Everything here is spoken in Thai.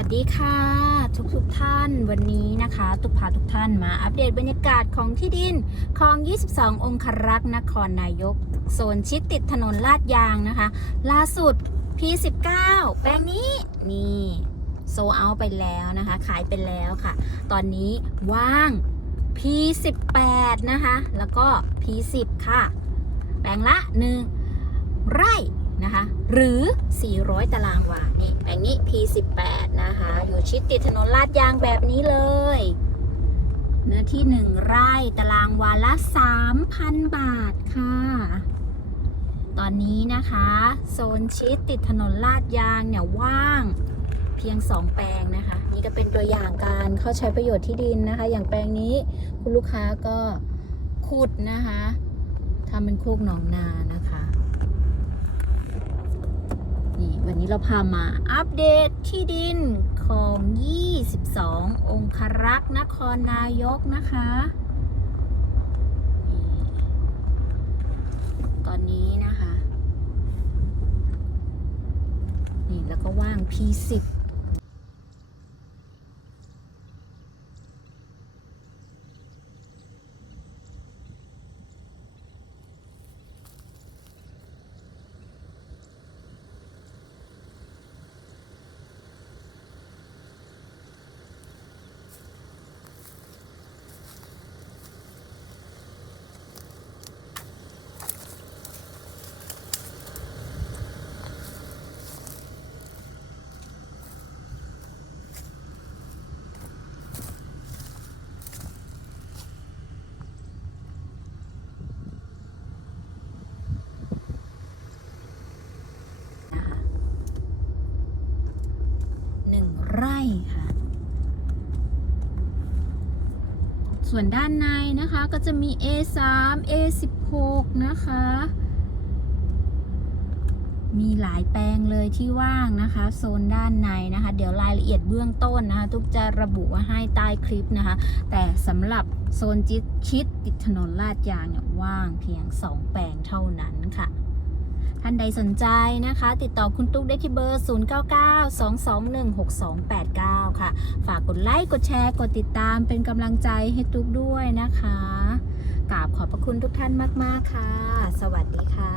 วัสดีค่ะทุกทุกท่านวันนี้นะคะ ตุกพาทุกท่านมาอัปเดตบรรยากาศของที่ดินคลอง 22 องครักษ์นครนายก โซนชิดติดถนนลาดยางนะคะ ล่าสุด P19 แปลงนี้นี่โซเอาไปแล้วนะคะ ขายไปแล้วค่ะ ตอนนี้ว่าง P18 นะคะ แล้วก็ P10 ค่ะ แปลงละ 1 ไร่นะคะ หรือ 400 ตารางวานี่ แปลงนี้ P18 นะคะ อยู่ชิดติดถนนลาดยางแบบนี้เลย เนื้อที่ 1 ไร่ตารางวาละ 3,000 บาทค่ะ ตอนนี้นะคะ โซนชิดติดถนนลาดยางเนี่ยว่างเพียง 2 แปลงนะคะ นี่ก็เป็นตัวอย่างการเข้าใช้ประโยชน์ที่ดินนะคะ อย่างแปลงนี้คุณลูกค้าก็ขุดนะคะทำเป็นโคกหนองนานะคะ นี้เราพามาอัปเดตที่ดินของ 22 องครักษ์นครนายกนะคะ ตอนนี้นะคะ นี่แล้วก็ว่าง P10 ไร่ค่ะ ส่วนด้านในนะคะก็จะมี A3 A16 นะคะ มีหลายแปลงเลยที่ว่างนะคะ โซนด้านในนะคะ เดี๋ยวรายละเอียดเบื้องต้นนะคะ ทุกจะระบุว่าให้ใต้คลิปนะคะ แต่สำหรับโซนจิตชิดติดถนนลาดยางเนี่ยว่างเพียง 2 แปลงเท่านั้นค่ะ ท่านใดสนใจนะคะ ติดต่อคุณตุ๊กได้ที่เบอร์ 0992216289 ค่ะ ฝากกดไลค์ กดแชร์ กดติดตามเป็นกำลังใจให้ตุ๊กด้วยนะคะกราบขอบพระคุณทุกท่านมาก ๆ ค่ะ สวัสดีค่ะ